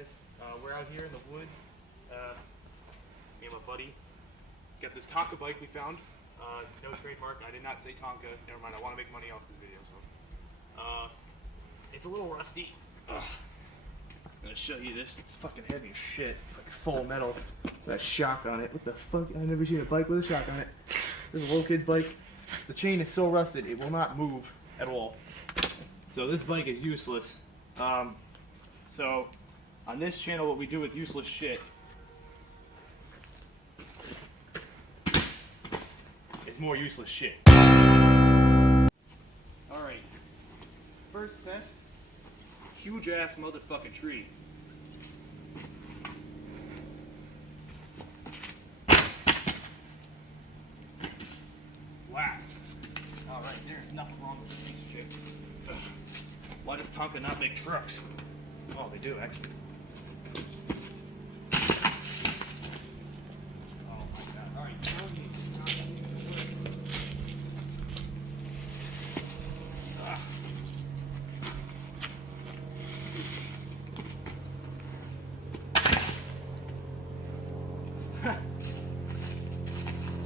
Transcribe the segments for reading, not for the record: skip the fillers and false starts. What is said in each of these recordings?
guys. We're out here in the woods. Me and my buddy got this Tonka bike we found. No trademark. I did not say Tonka. Never mind. I want to make money off this video, so. It's a little rusty. I'm gonna show you this. It's fucking heavy as shit. It's like full metal. That shock on it. What the fuck? I've never seen a bike with a shock on it. This is a little kid's bike. The chain is so rusted it will not move at all. So this bike is useless. So on this channel, what we do with useless shit is more useless shit. Alright. First test. Huge ass motherfucking tree. Wow. Alright, there's nothing wrong with this piece of shit. Ugh. Why does Tonka not make trucks? Oh, they do actually. Oh my god. Alright,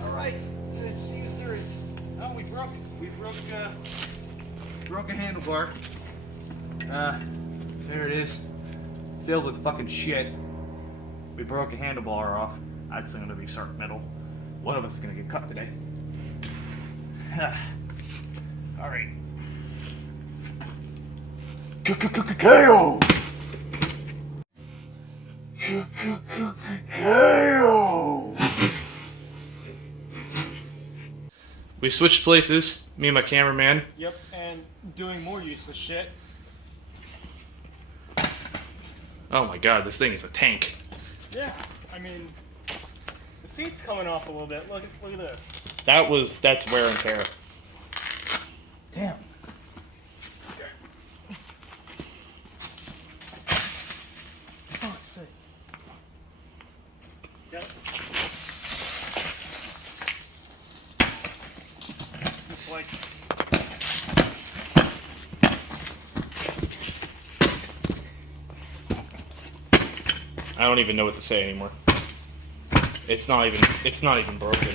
Alright, let's see if there is. Oh, we broke a handlebar. There it is. Filled with fucking shit. We broke a handlebar off. That's gonna be sharp metal. One of us is gonna get cut today. Alright. KO! KO! We switched places, me and my cameraman. Yep, and doing more useless shit. Oh my god, this thing is a tank. Yeah, I mean, the seat's coming off a little bit. Look at this. That's wear and tear. Damn. Fuck's sake. Yep. It's like. I don't even know what to say anymore. It's not even broken.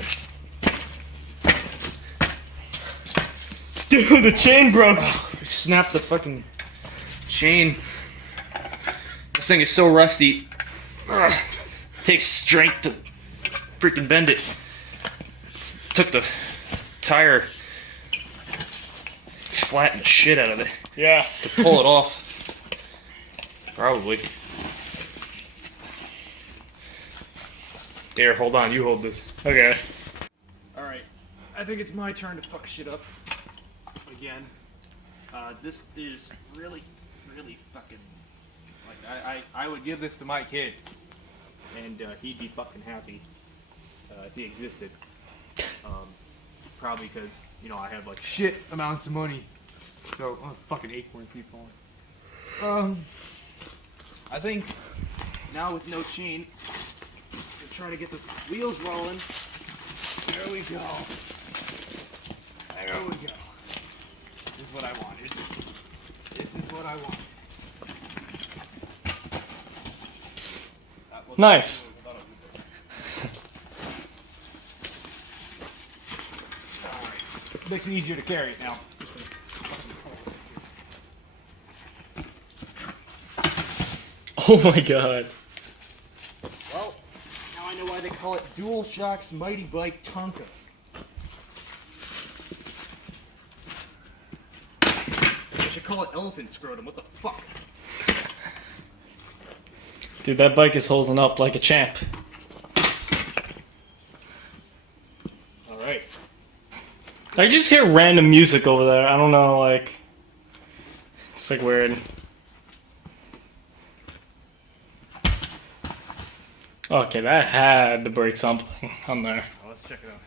Dude, the chain broke! Snapped the fucking chain. This thing is so rusty. Ugh. Takes strength to freaking bend it. Took the tire, flattened the shit out of it. Yeah. To pull it off. Probably. Here, hold on, you hold this. Okay. Alright, I think it's my turn to fuck shit up. Again. This is really fucking... Like, I would give this to my kid. And he'd be fucking happy. If he existed. Probably because, you know, I have like shit amounts of money. So, fucking acorns keep falling. I think, now with no chain, trying to get the wheels rolling. There we go. There we go. This is what I wanted. This is what I wanted. Nice. Alright. Makes it easier to carry it now. Oh my god. Well, now I know why they call it Dual Shock's Mighty Bike Tonka. They should call it Elephant Scrotum. What the fuck? Dude, that bike is holding up like a champ. Alright. I just hear random music over there. I don't know, like... It's like weird. Okay, that had to break something on there. Well, let's check it out.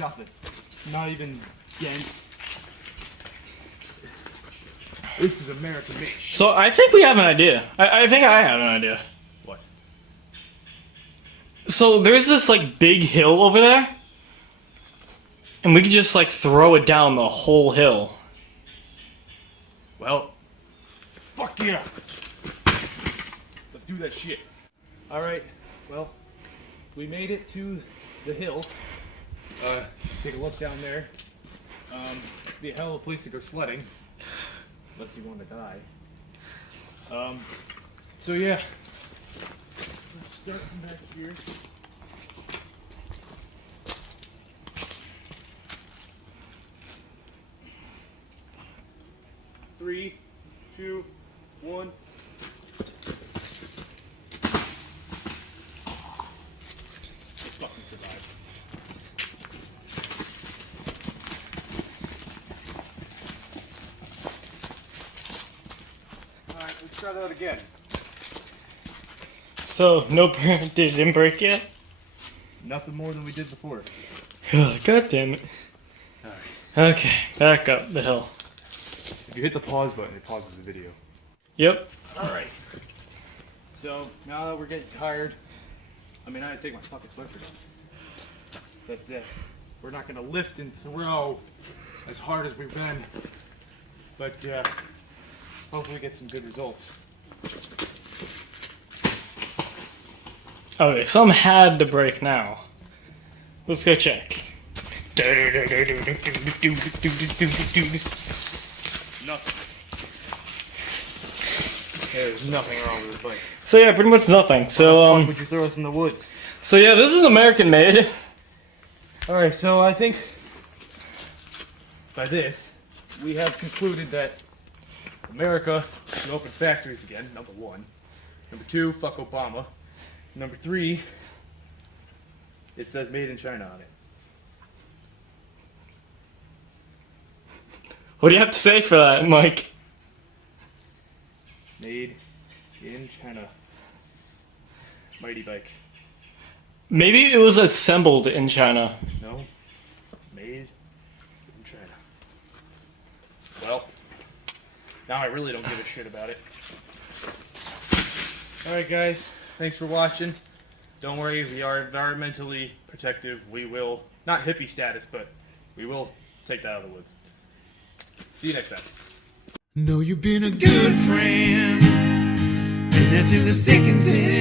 Nothing. Not even dents. This is American made shit. So I think we have an idea. I think I have an idea. What? So there's this like big hill over there. And we could just like throw it down the whole hill. Well, Fuck yeah! Let's do that shit. Alright, well, we made it to the hill. Take a look down there. Be a hell of a place to go sledding. Unless you want to die. So yeah. Let's start from back here. Three, two, one. Fucking survive. Alright, let's try that again. So, no, didn't break yet? Nothing more than we did before. God damn it. Alright. Okay, back up the hill. If you hit the pause button, it pauses the video. Yep. Alright. So, now that we're getting tired, I mean, I had to take my fucking sweatshirt off. But, we're not gonna lift and throw as hard as we've been. But, hopefully get some good results. Okay, some had to break now. Let's go check. Nothing. There's nothing wrong with this bike. So yeah, pretty much nothing. So Why would you throw us in the woods? so yeah, this is American made. Alright, so I think by this, we have concluded that America should open factories again, number one. Number two, fuck Obama. Number three, it says made in China on it. What do you have to say for that, Mike? Made in China. Mighty bike. Maybe it was assembled in China. No. Made in China. Well, now I really don't give a shit about it. Alright guys, thanks for watching. Don't worry, we are environmentally protective. We will, not hippie status, but we will take that out of the woods. See you next time. Know you've been a good friend, and that's in the thick and thin.